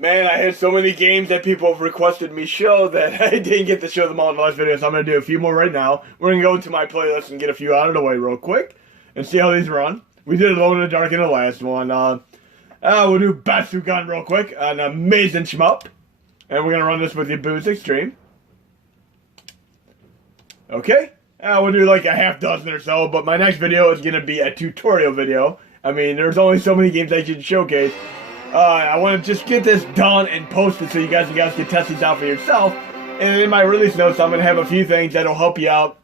Man, I had so many games that people have requested me show that I didn't get to show them all in the last video, so I'm going to do a few more right now. We're going to go into my playlist and get a few out of the way real quick and see how these run. We did Alone in the Dark in the last one. We'll do Gun real quick, an amazing shmup. And we're going to run this with the Boots Xtreme. Okay, we'll do like a half dozen or so, but my next video is going to be a tutorial video. I mean, there's only so many games I can showcase. I want to just get this done and post it so you guys can test these out for yourself. And in my release notes, I'm going to have a few things that'll help you out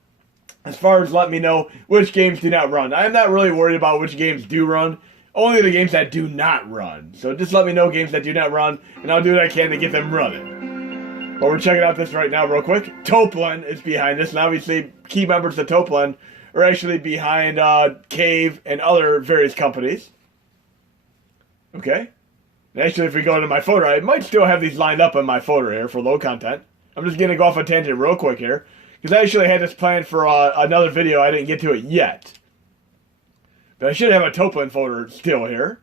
as far as let me know which games do not run. I'm not really worried about which games do run, only the games that do not run. So just let me know games that do not run, and I'll do what I can to get them running. But we're checking out this right now real quick. Toplin is behind this, and obviously key members of Toplin are actually behind Cave and other various companies. Okay. Actually, if we go into my folder, I might still have these lined up in my folder here for low content. I'm just going to go off a tangent real quick here, because I actually had this planned for another video. I didn't get to it yet. But I should have a Toplin folder still here.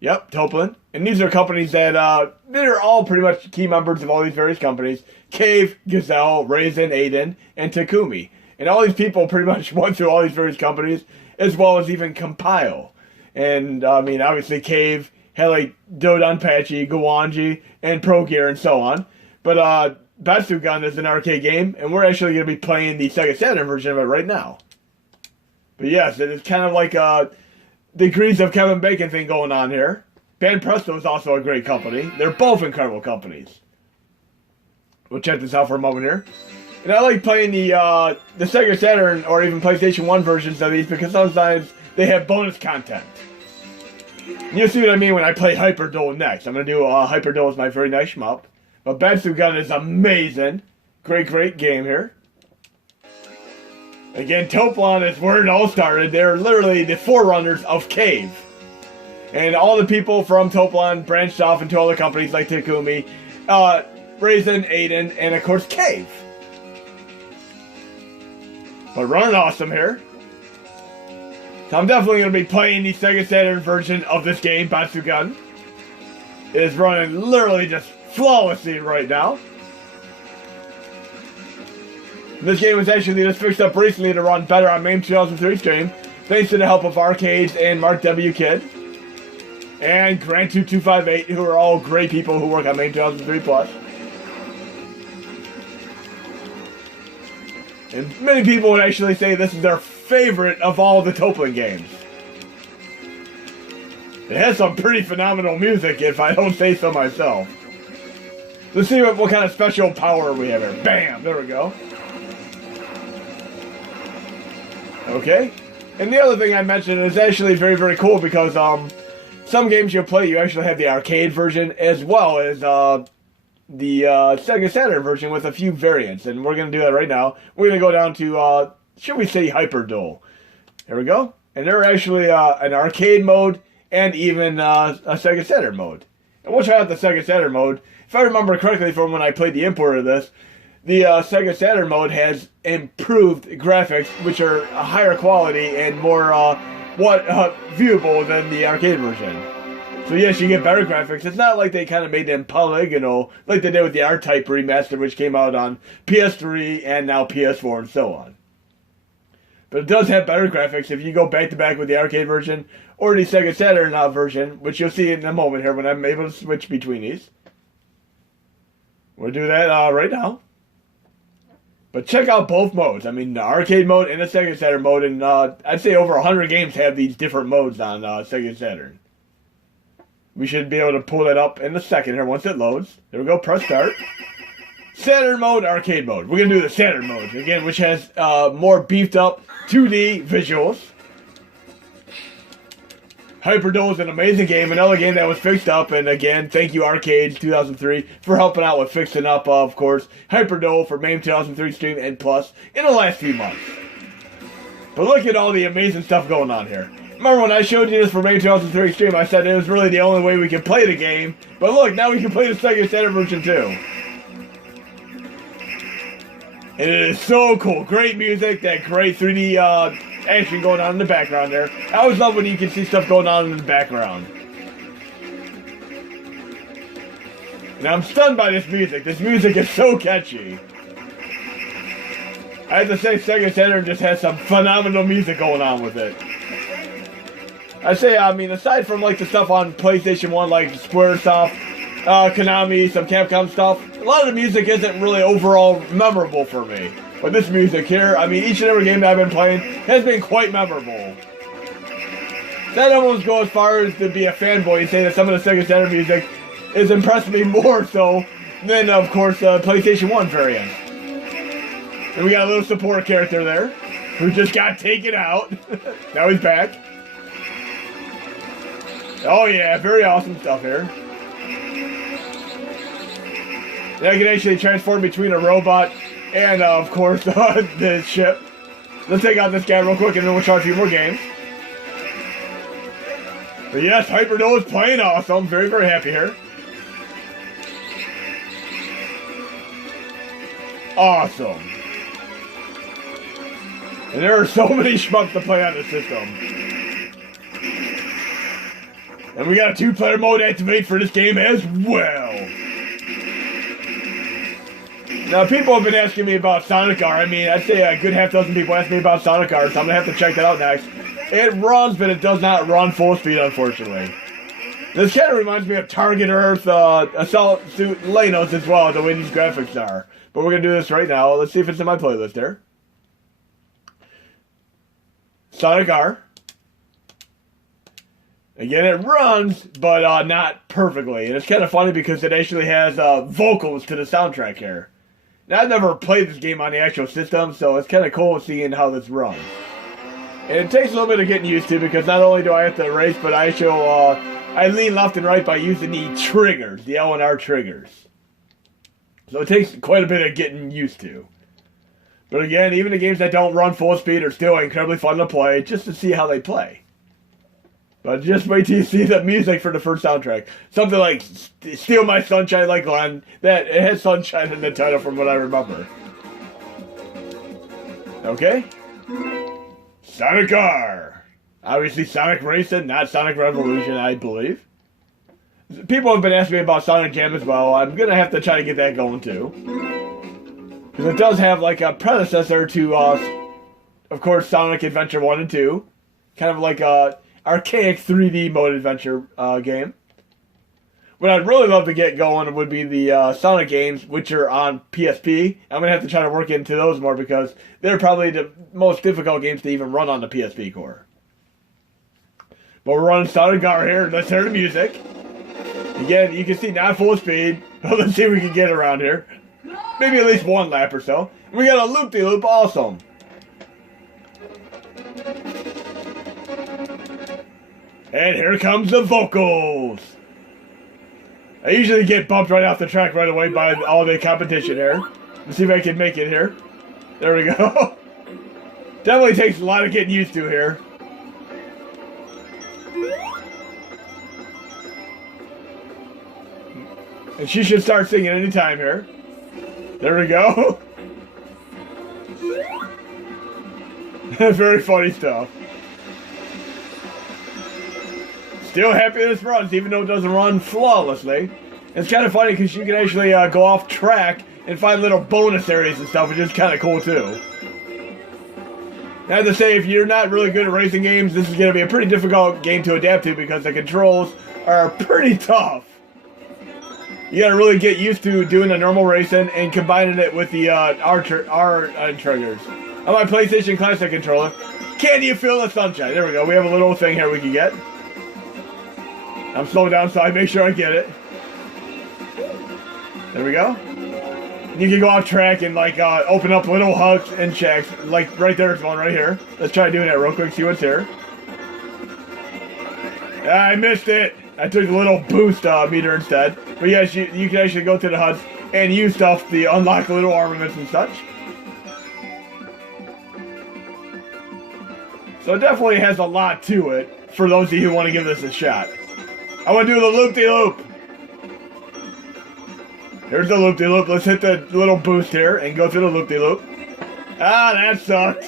Yep, Toplin. And these are companies that, they're all pretty much key members of all these various companies. Cave, Gazelle, Raisin, Aiden, and Takumi. And all these people pretty much went through all these various companies, as well as even Compile. And, I mean, obviously Cave had, like, Dodonpachi, Gawanji, and Pro Gear, and so on. But, Gun is an arcade game, and we're actually going to be playing the Sega Saturn version of it right now. But yes, it is kind of like a Degrees of Kevin Bacon thing going on here. Band Presto is also a great company. They're both incredible companies. We'll check this out for a moment here. And I like playing the Sega Saturn or even PlayStation 1 versions of these because sometimes they have bonus content. You'll see what I mean when I play Hyper Duel next. I'm going to do Hyper Duel as my very nice shmup. But Gun is amazing. Great game here. Again, Toplin is where it all started. They're literally the forerunners of Cave. And all the people from Toplin branched off into other companies like Takumi, Raisin, Aiden, and of course Cave. But running awesome here. So I'm definitely going to be playing the Sega Saturn version of this game, Gun. It is running literally just flawlessly right now. This game was actually just fixed up recently to run better on MAME 2003 stream, thanks to the help of Arcades and Mark W. Kidd. And Grant2258, who are all great people who work on MAME 2003 Plus. And many people would actually say this is their favorite of all the Toplin games. It has some pretty phenomenal music, if I don't say so myself. Let's see what kind of special power we have here. Bam! There we go. Okay. And the other thing I mentioned is actually very cool because some games you'll play, you actually have the arcade version as well as the Sega Saturn version with a few variants, and we're going to do that right now. We're going to go down to, should we say, Hyper Duel. Here we go. And they're actually an arcade mode and even a Sega Saturn mode. And we'll try out the Sega Saturn mode. If I remember correctly from when I played the import of this, the Sega Saturn mode has improved graphics, which are a higher quality and more viewable than the arcade version. So yes, you get better graphics. It's not like they kind of made them polygonal like they did with the R-Type remaster, which came out on PS3 and now PS4 and so on. But it does have better graphics if you go back to back with the arcade version or the Sega Saturn version, which you'll see in a moment here when I'm able to switch between these. We'll do that right now. But check out both modes. I mean, the arcade mode and the Sega Saturn mode, and I'd say over 100 games have these different modes on Sega Saturn. We should be able to pull that up in a second here once it loads. There we go, press start. Saturn mode, arcade mode. We're going to do the Saturn mode, again, which has more beefed up 2D visuals. Hyper Duel is an amazing game, another game that was fixed up, and again, thank you Arcades 2003 for helping out with fixing up, of course, Hyper Duel for MAME 2003 stream and Plus in the last few months. But look at all the amazing stuff going on here. Remember when I showed you this for MAME 2003 stream, I said it was really the only way we could play the game, but look, now we can play the Sega Saturn version too. And it is so cool. Great music, that great 3D action going on in the background there. I always love when you can see stuff going on in the background. And I'm stunned by this music. This music is so catchy. I have to say, Sega Saturn just has some phenomenal music going on with it. I say, I mean, aside from like the stuff on PlayStation 1, like Square stuff, Konami, some Capcom stuff, a lot of the music isn't really overall memorable for me. But this music here, I mean, each and every game that I've been playing has been quite memorable. So I don't almost go as far as to be a fanboy and say that some of the Sega Saturn music is impressing me more so than, of course, PlayStation 1 variant. And we got a little support character there, who just got taken out. Now he's back. Oh yeah, very awesome stuff here. Now I can actually transform between a robot and, of course, the ship. Let's take out this guy real quick and then we'll try a few more games. But yes, Hyperno is playing awesome. Very, very happy here. Awesome. And there are so many shmups to play on the system. And we got a 2-player mode activate for this game as well. Now, people have been asking me about Sonic R. I mean, I'd say a good half dozen people asked me about Sonic R, so I'm going to have to check that out next. It runs, but it does not run full speed, unfortunately. This kind of reminds me of Target Earth, Assault Suit Lanos as well, the way these graphics are. But we're going to do this right now. Let's see if it's in my playlist there. Sonic R. Again, it runs, but not perfectly. And it's kind of funny because it actually has vocals to the soundtrack here. Now, I've never played this game on the actual system, so it's kind of cool seeing how this runs. And it takes a little bit of getting used to because not only do I have to race, but I lean left and right by using the triggers, the L and R triggers. So it takes quite a bit of getting used to. But again, even the games that don't run full speed are still incredibly fun to play, just to see how they play. But just wait till you see the music for the first soundtrack. Something like Steal My Sunshine Like Glenn. That it has sunshine in the title from what I remember. Okay. Sonic R. Obviously Sonic Racing, not Sonic Revolution, I believe. People have been asking me about Sonic Jam as well. I'm going to have to try to get that going too. Because it does have like a predecessor to, of course, Sonic Adventure 1 and 2. Kind of like a archaic 3D mode adventure game. What I'd really love to get going would be the Sonic games, which are on PSP. I'm going to have to try to work into those more because they're probably the most difficult games to even run on the PSP core. But we're running Sonic R here. Let's hear the music. Again, you can see not full speed. Let's see if we can get around here. Maybe at least one lap or so. We got a loop-de-loop, awesome. And here comes the vocals. I usually get bumped right off the track right away by all the competition here. Let's see if I can make it here. There we go. Definitely takes a lot of getting used to here. And she should start singing anytime here. There we go. Very funny stuff. Still happy this runs, even though it doesn't run flawlessly. It's kind of funny because you can actually go off track and find little bonus areas and stuff, which is kind of cool too. I have to say, if you're not really good at racing games, this is going to be a pretty difficult game to adapt to because the controls are pretty tough. You got to really get used to doing the normal racing and combining it with the R triggers. On my PlayStation Classic controller, can you feel the sunshine? There we go. We have a little thing here we can get. I'm slowing down so I make sure I get it. There we go. You can go off track and like open up little huts and shacks. Like right there's one right here. Let's try doing that real quick, see what's here. I missed it. I took the little boost meter instead. But yes, you can actually go to the huts and use stuff to unlock little armaments and such. So it definitely has a lot to it for those of you who want to give this a shot. I want to do the loop-de-loop. Here's the loop-de-loop. Let's hit the little boost here and go through the loop-de-loop. Ah, that sucked.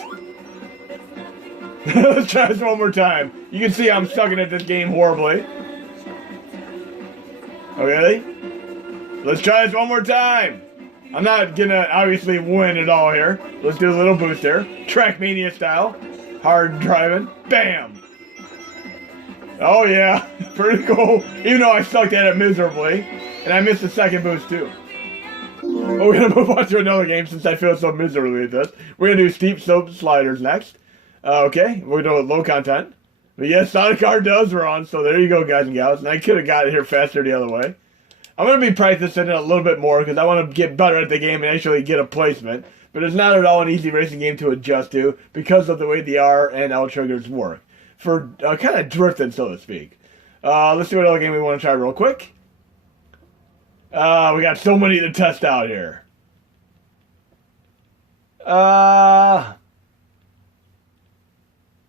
Let's try this one more time. You can see I'm sucking at this game horribly. Okay. Let's try this one more time. I'm not gonna obviously win it all here. Let's do a little boost here. Trackmania style. Hard driving. Bam! Oh yeah, pretty cool. Even though I sucked at it miserably. And I missed the second boost too. Oh, we're gonna move on to another game since I feel so miserably at this. We're gonna do steep slope sliders next. Okay, we're doing low content. But yes, Sonic Car does run, so there you go, guys and gals. And I could have got it here faster the other way. I'm going to be practicing it a little bit more because I want to get better at the game and actually get a placement. But it's not at all an easy racing game to adjust to because of the way the R and L triggers work. For kind of drifting, so to speak. Let's see what other game we want to try real quick. We got so many to test out here.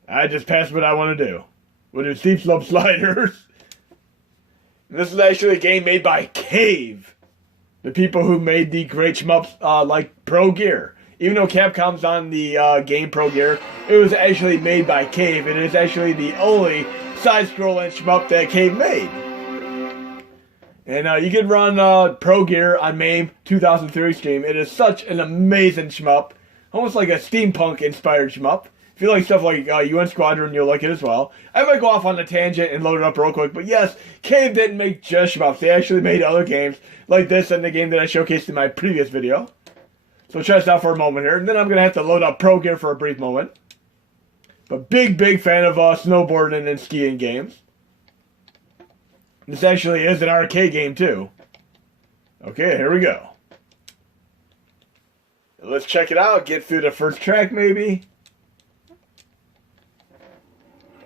I just passed what I want to do. We'll do steep slope sliders. This is actually a game made by Cave. The people who made the great shmups like Pro Gear. Even though Capcom's on the game Pro Gear, it was actually made by Cave. And it's actually the only side-scrolling shmup that Cave made. And you can run Pro Gear on MAME 2003 Xtreme. It is such an amazing shmup. Almost like a steampunk-inspired shmup. If you like stuff like UN Squadron, you'll like it as well. I might go off on a tangent and load it up real quick, but yes, Cave didn't make just shmups. They actually made other games like this and the game that I showcased in my previous video. So try this out for a moment here, and then I'm going to have to load up Pro Gear for a brief moment. But big fan of snowboarding and skiing games. This actually is an arcade game too. Okay, here we go. Let's check it out, get through the first track maybe.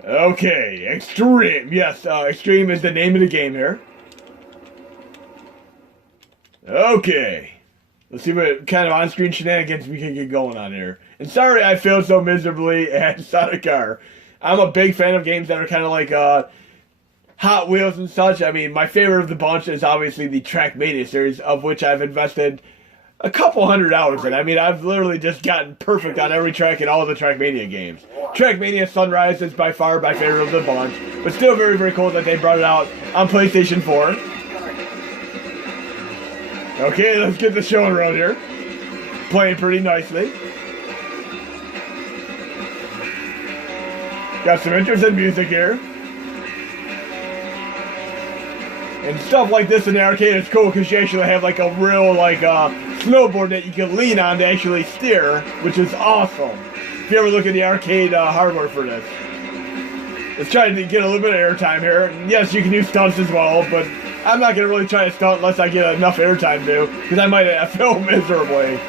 Okay, Xtreme. Yes, Xtreme is the name of the game here. Okay. Let's see what kind of on-screen shenanigans we can get going on here. And sorry I failed so miserably at Sonic Car. I'm a big fan of games that are kind of like Hot Wheels and such. I mean, my favorite of the bunch is obviously the Trackmania series, of which I've invested a couple hundred hours in. I mean, I've literally just gotten perfect on every track in all of the Trackmania games. Trackmania Sunrise is by far my favorite of the bunch, but still very cool that they brought it out on PlayStation 4. Okay, let's get the show on road here. Playing pretty nicely. Got some interesting music here. And stuff like this in the arcade is cool because you actually have like a real snowboard that you can lean on to actually steer, which is awesome. If you ever look at the arcade hardware for this. Let's try to get a little bit of airtime here. And yes, you can use stunts as well, but I'm not going to really try to stunt unless I get enough airtime to, because I might fail miserably.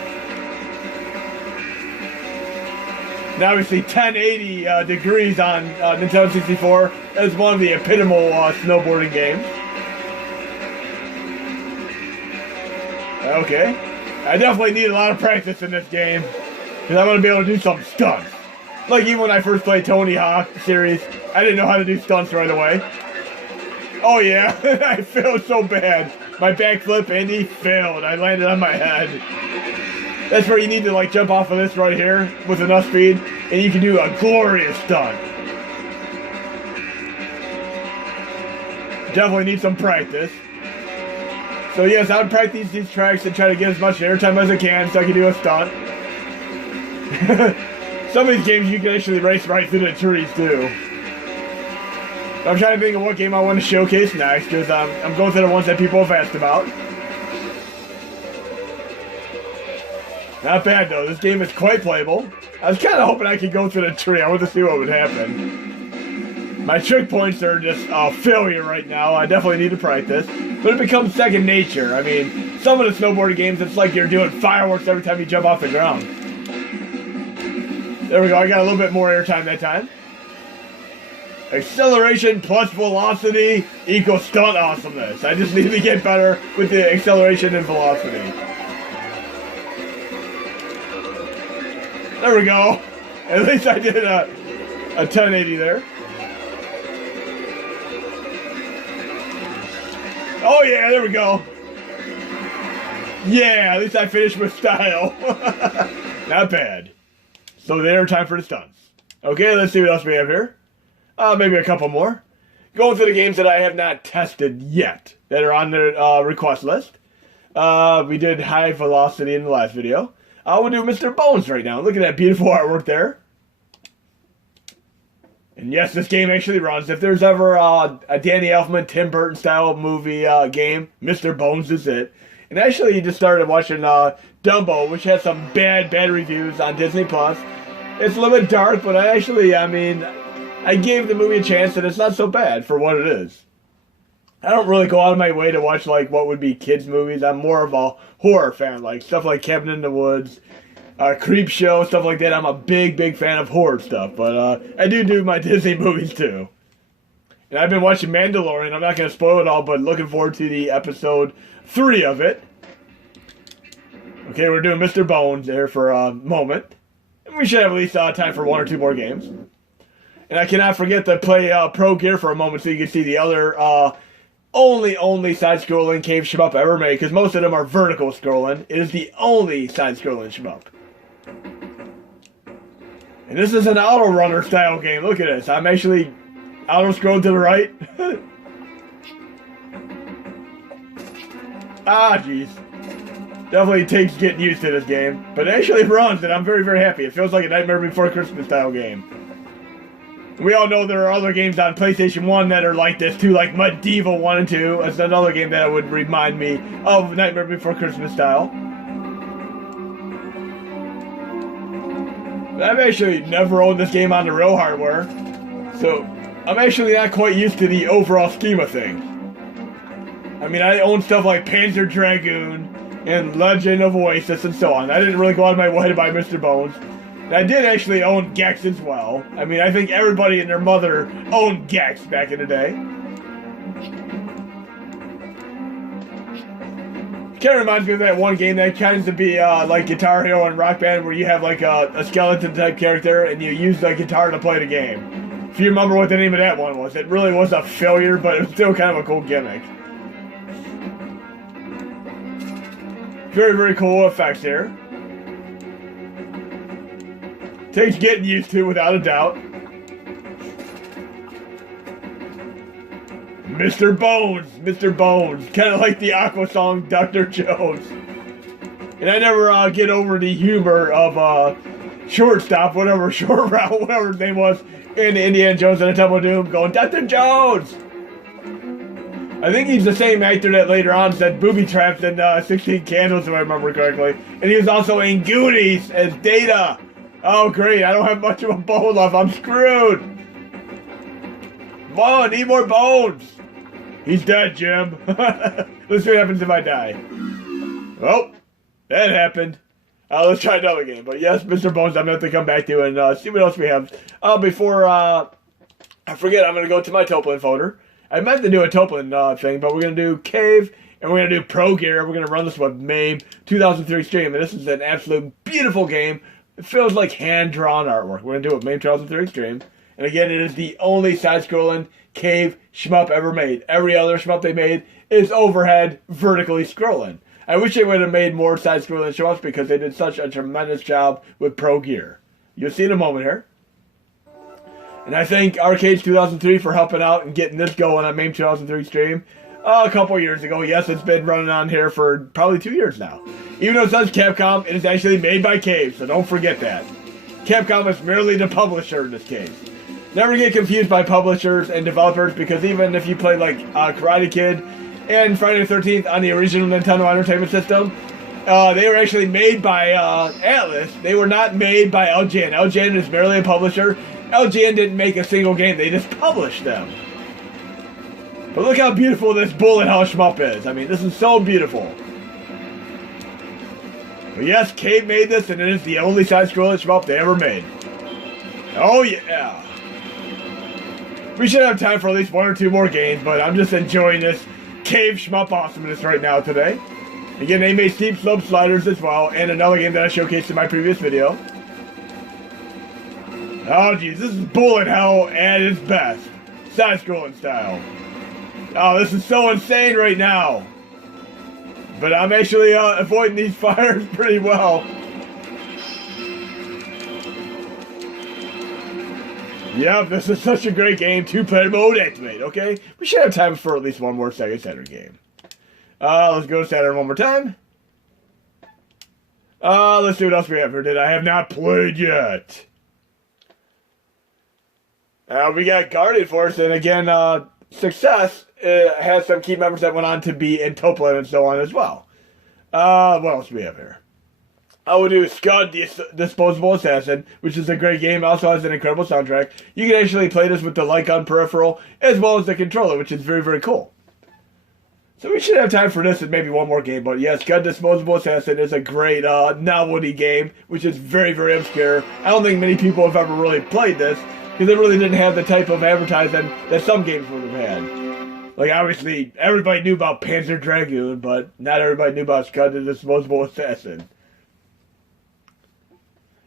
Now obviously 1080 degrees on Nintendo 64 is one of the epitomal snowboarding games. Okay. I definitely need a lot of practice in this game, because I want to be able to do some stunts. Like even when I first played Tony Hawk series, I didn't know how to do stunts right away. Oh yeah, I failed so bad. My backflip, and he failed. I landed on my head. That's where you need to jump off of this right here with enough speed, and you can do a glorious stunt. Definitely need some practice. So yes, I would practice these tracks and try to get as much airtime as I can so I can do a stunt. Some of these games you can actually race right through the trees too. I'm trying to think of what game I want to showcase next, because I'm going through the ones that people have asked about. Not bad though, this game is quite playable. I was kind of hoping I could go through the tree. I wanted to see what would happen. My trick points are just a failure right now. I definitely need to practice. But it becomes second nature. I mean, some of the snowboarding games, it's like you're doing fireworks every time you jump off the ground. There we go, I got a little bit more airtime that time. Acceleration plus velocity equals stunt awesomeness. I just need to get better with the acceleration and velocity. There we go. At least I did a 1080 there. Oh yeah, there we go. Yeah, at least I finished with style. Not bad. So there, time for the stunts. Okay, let's see what else we have here. Maybe a couple more. Going through the games that I have not tested yet, that are on the request list. We did High Velocity in the last video. We'll do Mr. Bones right now. Look at that beautiful artwork there. And yes, this game actually runs. If there's ever a Danny Elfman, Tim Burton style movie game, Mr. Bones is it. And actually, you just started watching Dumbo, which has some bad reviews on Disney Plus. It's a little bit dark, but I gave the movie a chance, and it's not so bad for what it is. I don't really go out of my way to watch like what would be kids movies. I'm more of a horror fan, like stuff like Cabin in the Woods, Creep Show, stuff like that. I'm a big fan of horror stuff, but I do my Disney movies too. And I've been watching Mandalorian. I'm not going to spoil it all, but looking forward to the episode 3 of it. Okay, we're doing Mr. Bones there for a moment. And we should have at least time for 1 or 2 more games. And I cannot forget to play Pro Gear for a moment so you can see the other only side-scrolling cave shmup ever made, because most of them are vertical scrolling. It is the only side-scrolling shmup. And this is an auto-runner style game. Look at this. I'm actually auto-scrolling to the right. Jeez. Definitely takes getting used to this game. But it actually runs, and I'm very happy. It feels like a Nightmare Before Christmas style game. We all know there are other games on PlayStation 1 that are like this too, like Medieval 1 and 2. That's another game that would remind me of Nightmare Before Christmas style. But I've actually never owned this game on the real hardware, so I'm actually not quite used to the overall scheme of things. I mean, I own stuff like Panzer Dragoon and Legend of Oasis and so on. I didn't really go out of my way to buy Mr. Bones. I did actually own Gex as well. I mean, I think everybody and their mother owned Gex back in the day. Kind of reminds me of that one game that tends to be like Guitar Hero and Rock Band, where you have like a skeleton type character and you use the guitar to play the game. If you remember what the name of that one was, it really was a failure, but it was still kind of a cool gimmick. Very cool effects here. Takes getting used to, without a doubt. Mr. Bones. Kind of like the Aqua song, Dr. Jones. And I never get over the humor of Shortstop, Short Route, whatever his name was, in Indiana Jones and the Temple of Doom, going, Dr. Jones! I think he's the same actor that later on said booby traps in 16 Candles, if I remember correctly. And he was also in Goonies as Data. Oh, great. I don't have much of a bone left. I'm screwed. Come on, need more bones. He's dead, Jim. Let's see what happens if I die. Well, that happened. Let's try another game. But yes, Mr. Bones, I'm going to have to come back to and see what else we have. Before I forget, I'm going to go to my Toplin folder. I meant to do a Toplin thing, but we're going to do Cave, and we're going to do Pro Gear. We're going to run this with MAME 2003 Xtreme, and this is an absolute beautiful game. It feels like hand-drawn artwork. We're going to do it with MAME 2003 Xtreme. And again, it is the only side-scrolling cave shmup ever made. Every other shmup they made is overhead, vertically scrolling. I wish they would have made more side-scrolling shmups because they did such a tremendous job with Pro Gear. You'll see in a moment here. And I thank Arcades 2003 for helping out and getting this going on MAME 2003 Xtreme a couple years ago. Yes, it's been running on here for probably 2 years now. Even though it says Capcom, it is actually made by Cave, so don't forget that. Capcom is merely the publisher in this case. Never get confused by publishers and developers, because even if you play like Karate Kid and Friday the 13th on the original Nintendo Entertainment System, they were actually made by Atlas. They were not made by LJN. LJN is merely a publisher. LJN didn't make a single game, they just published them. But look how beautiful this bullet hell shmup is. I mean, this is so beautiful. But yes, Cave made this, and it is the only side-scrolling shmup they ever made. Oh yeah. We should have time for at least 1 or 2 more games, but I'm just enjoying this Cave shmup awesomeness right now today. Again, they made Steep Slope Sliders as well, and another game that I showcased in my previous video. Oh geez, this is bullet hell at its best. Side-scrolling style. Oh, this is so insane right now. But I'm actually avoiding these fires pretty well. Yep, this is such a great game. 2-player mode activate, okay? We should have time for at least 1 more Sega Saturn game. Let's go to Saturn one more time. Let's see what else we have here that I have not played yet. We got Guardian Force, and again, Success has some key members that went on to be in Toplan and so on as well. What else do we have here? I will do Scud, the Disposable Assassin, which is a great game. Also has an incredible soundtrack. You can actually play this with the light gun peripheral as well as the controller, which is very, very cool. So we should have time for this and maybe one more game. But yes, Scud, Disposable Assassin is a great novelty game, which is very, very obscure. I don't think many people have ever really played this because it really didn't have the type of advertising that some games would have had. Like, obviously, everybody knew about Panzer Dragoon, but not everybody knew about Scud, the Disposable Assassin.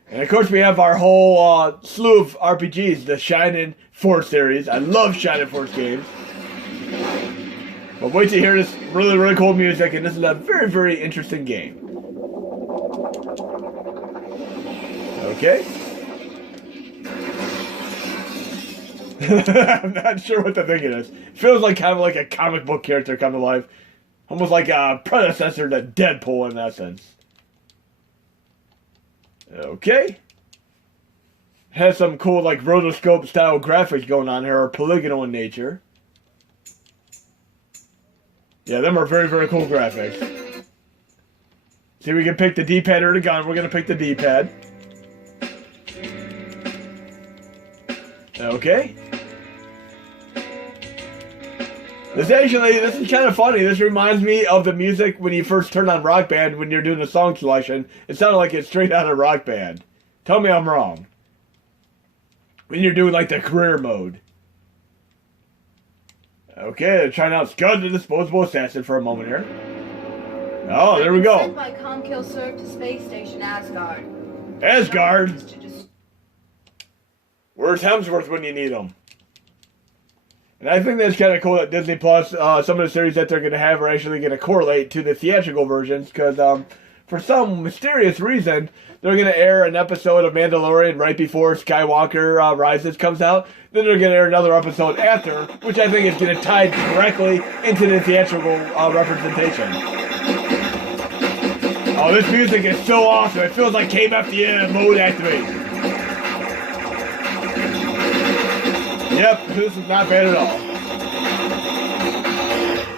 And of course we have our whole slew of RPGs, the Shining Force series. I love Shining Force games. But wait to hear this really, really cool music, and this is a very, very interesting game. Okay. I'm not sure what the thing it is. It feels like kind of like a comic book character come to life. Almost like a predecessor to Deadpool in that sense. Okay. Has some cool, like, rotoscope style graphics going on here, or polygonal in nature. Yeah, them are very, very cool graphics. See, we can pick the D-pad or the gun. We're going to pick the D-pad. Okay. This is kind of funny. This reminds me of the music when you first turn on Rock Band when you're doing a song selection. It sounded like it's straight out of Rock Band. Tell me I'm wrong. When you're doing like the career mode. Okay, trying out Scud, the Disposable Assassin for a moment here. Oh, there we go. Sent by ComKillServe to Space Station Asgard. Asgard? Where's Hemsworth when you need him? And I think that's kind of cool that Disney Plus, some of the series that they're going to have are actually going to correlate to the theatrical versions, because for some mysterious reason, they're going to air an episode of Mandalorian right before Skywalker Rises comes out. Then they're going to air another episode after, which I think is going to tie directly into the theatrical representation. Oh, this music is so awesome. It feels like KMFDM mode activate. Yep, this is not bad at all.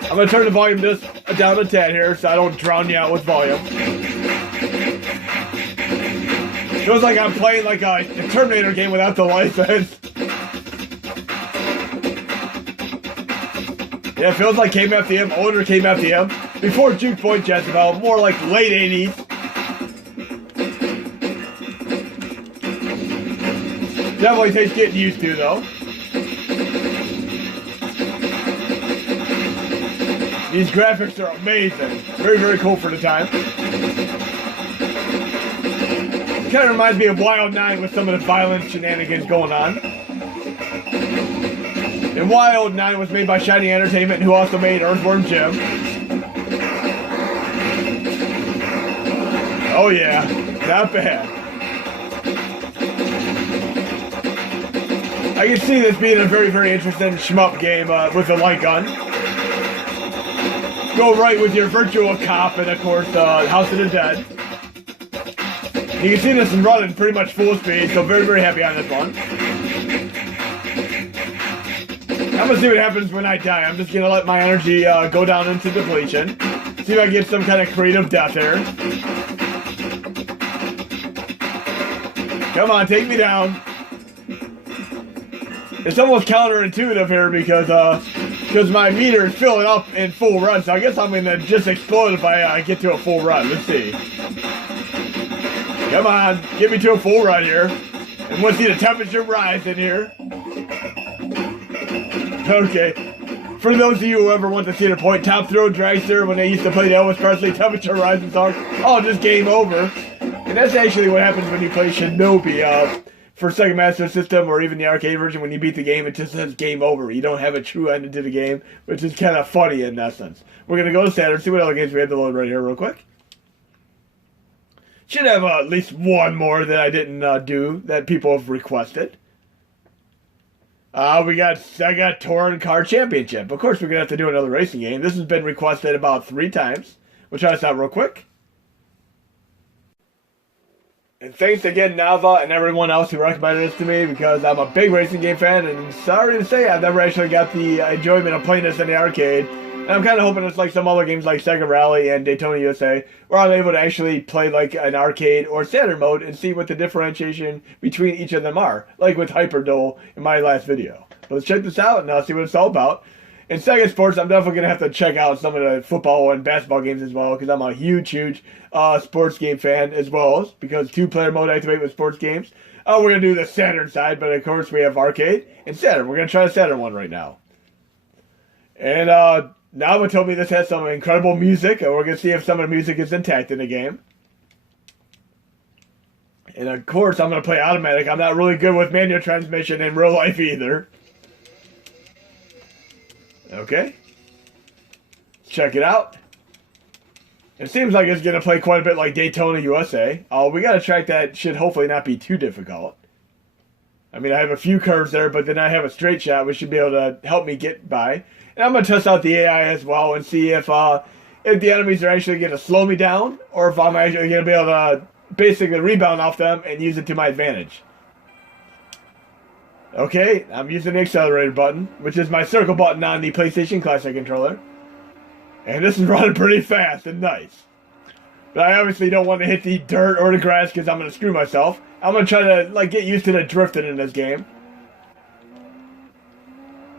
I'm going to turn the volume just down a tad here so I don't drown you out with volume. Feels like I'm playing like a Terminator game without the license. Yeah, it feels like KMFDM, older KMFDM. Before Juke Point Jezebel, more like late 80s. Definitely takes getting used to, though. These graphics are amazing. Very, very cool for the time. It kind of reminds me of Wild 9 with some of the violent shenanigans going on. And Wild 9 was made by Shiny Entertainment, who also made Earthworm Jim. Oh yeah, not bad. I can see this being a very, very interesting shmup game with a light gun. Go right with your Virtual Cop and, of course, House of the Dead. You can see this is running pretty much full speed, so very, very happy on this one. I'm gonna see what happens when I die. I'm just gonna let my energy go down into depletion. See if I can get some kind of creative death here. Come on, take me down. It's almost counterintuitive here because my meter is filling up in full run, so I guess I'm gonna just explode if I get to a full run. Let's see. Come on, get me to a full run here. And we'll see the temperature rise in here. Okay. For those of you who ever went to Cedar Point, Top Thrill Dragster, when they used to play the Elvis Presley Temperature Rising song, oh, just game over. And that's actually what happens when you play Shinobi for Sega Master System or even the arcade version. When you beat the game, it just says game over. You don't have a true ending to the game, which is kind of funny in essence. We're going to go to Saturn, see what other games we have to load right here real quick. Should have at least one more that I didn't do that people have requested. We got Sega Touring Car Championship. Of course, we're going to have to do another racing game. This has been requested about 3 times. We'll try this out real quick. And thanks again, Nava, and everyone else who recommended this to me, because I'm a big racing game fan, and sorry to say, I've never actually got the enjoyment of playing this in the arcade. And I'm kind of hoping it's like some other games like Sega Rally and Daytona USA, where I'm able to actually play like an arcade or Saturn mode and see what the differentiation between each of them are, like with Hyper Duel in my last video. But let's check this out and I'll see what it's all about. In Sega Sports, I'm definitely going to have to check out some of the football and basketball games as well, because I'm a huge sports game fan as well, because 2-player mode activate with sports games. We're going to do the Saturn side, but of course we have arcade and Saturn. We're going to try the Saturn one right now. And Nava told me this has some incredible music, and we're going to see if some of the music is intact in the game. And of course, I'm going to play automatic. I'm not really good with manual transmission in real life either. Okay. Check it out. It seems like it's going to play quite a bit like Daytona USA. We got a track that should hopefully not be too difficult. I mean, I have a few curves there, but then I have a straight shot, which should be able to help me get by. And I'm going to test out the AI as well and see if the enemies are actually going to slow me down, or if I'm actually going to be able to basically rebound off them and use it to my advantage. Okay, I'm using the accelerator button, which is my circle button on the PlayStation Classic controller. And this is running pretty fast and nice. But I obviously don't want to hit the dirt or the grass because I'm going to screw myself. I'm going to try to get used to the drifting in this game.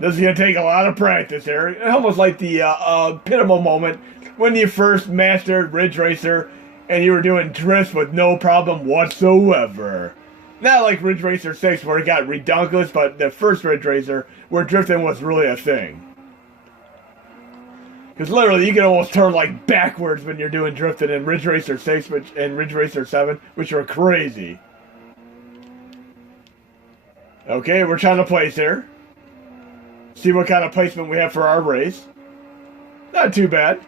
This is going to take a lot of practice here. It's almost like the pivotal moment when you first mastered Ridge Racer and you were doing drifts with no problem whatsoever. Not like Ridge Racer 6 where it got redonkulous, but the first Ridge Racer where drifting was really a thing. Because literally you can almost turn like backwards when you're doing drifting in Ridge Racer 6 and Ridge Racer 7, which are crazy. Okay, we're trying to place here. See what kind of placement we have for our race. Not too bad.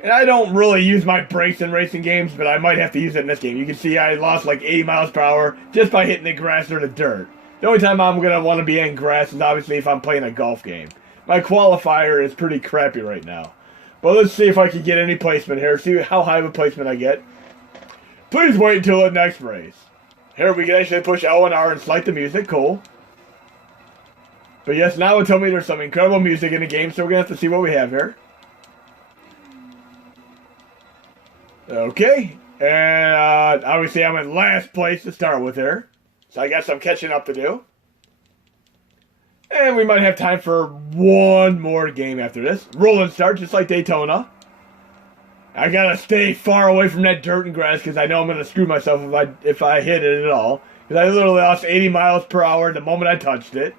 And I don't really use my brakes in racing games, but I might have to use it in this game. You can see I lost like 80 miles per hour just by hitting the grass or the dirt. The only time I'm going to want to be in grass is obviously if I'm playing a golf game. My qualifier is pretty crappy right now. But let's see if I can get any placement here. See how high of a placement I get. Please wait until the next race. Here we can actually push L and R and select the music. Cool. But yes, now it told me there's some incredible music in the game, so we're going to have to see what we have here. Okay, and obviously I'm in last place to start with here, so I got some catching up to do. And we might have time for one more game after this. Roll and start, just like Daytona. I gotta stay far away from that dirt and grass, because I know I'm gonna screw myself if I hit it at all. Because I literally lost 80 miles per hour the moment I touched it.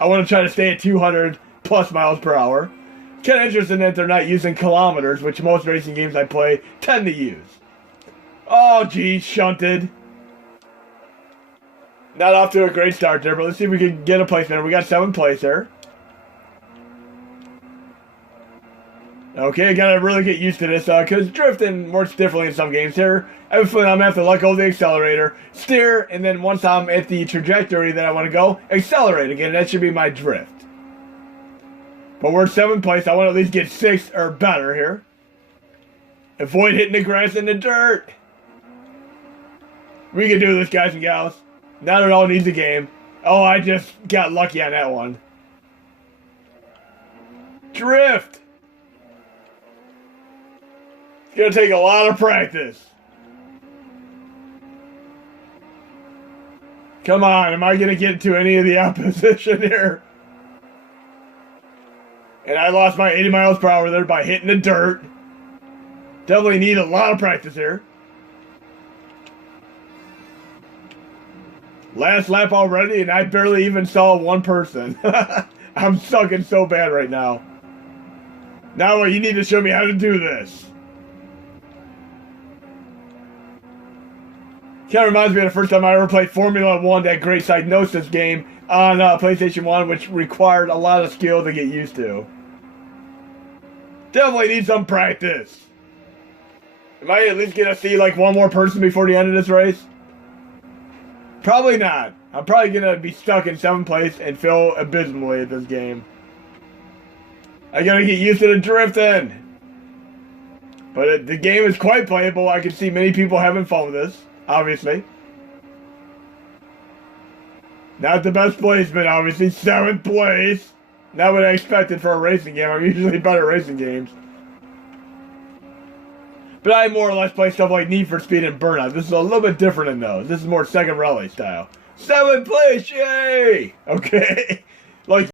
I want to try to stay at 200 plus miles per hour. Kind of interesting that they're not using kilometers, which most racing games I play tend to use. Oh, geez, shunted. Not off to a great start there, but let's see if we can get a placement. We got 7th place there. Okay, I gotta really get used to this, because drifting works differently in some games here. I have a feeling I'm gonna have to let go of the accelerator, steer, and then once I'm at the trajectory that I want to go, accelerate again. That should be my drift. But we're 7th place. I want to at least get 6th or better here. Avoid hitting the grass and the dirt. We can do this, guys and gals. Not at all needs a game. Oh, I just got lucky on that one. Drift. It's going to take a lot of practice. Come on, am I going to get to any of the opposition here? And I lost my 80 miles per hour there by hitting the dirt. Definitely need a lot of practice here. Last lap already, and I barely even saw one person. I'm sucking so bad right now. Now you need to show me how to do this. Kind of reminds me of the first time I ever played Formula 1, that great Psygnosis game on PlayStation 1, which required a lot of skill to get used to. Definitely need some practice. Am I at least going to see like one more person before the end of this race? Probably not. I'm probably gonna be stuck in 7th place and fail abysmally at this game. I gotta get used to the drifting. But the game is quite playable. I can see many people having fun with this, obviously. Not the best placement, obviously. 7th place. Not what I expected for a racing game. I'm usually better at racing games. But I more or less play stuff like Need for Speed and Burnout. This is a little bit different than those. This is more Second Rally style. 7th place, yay! Okay. Like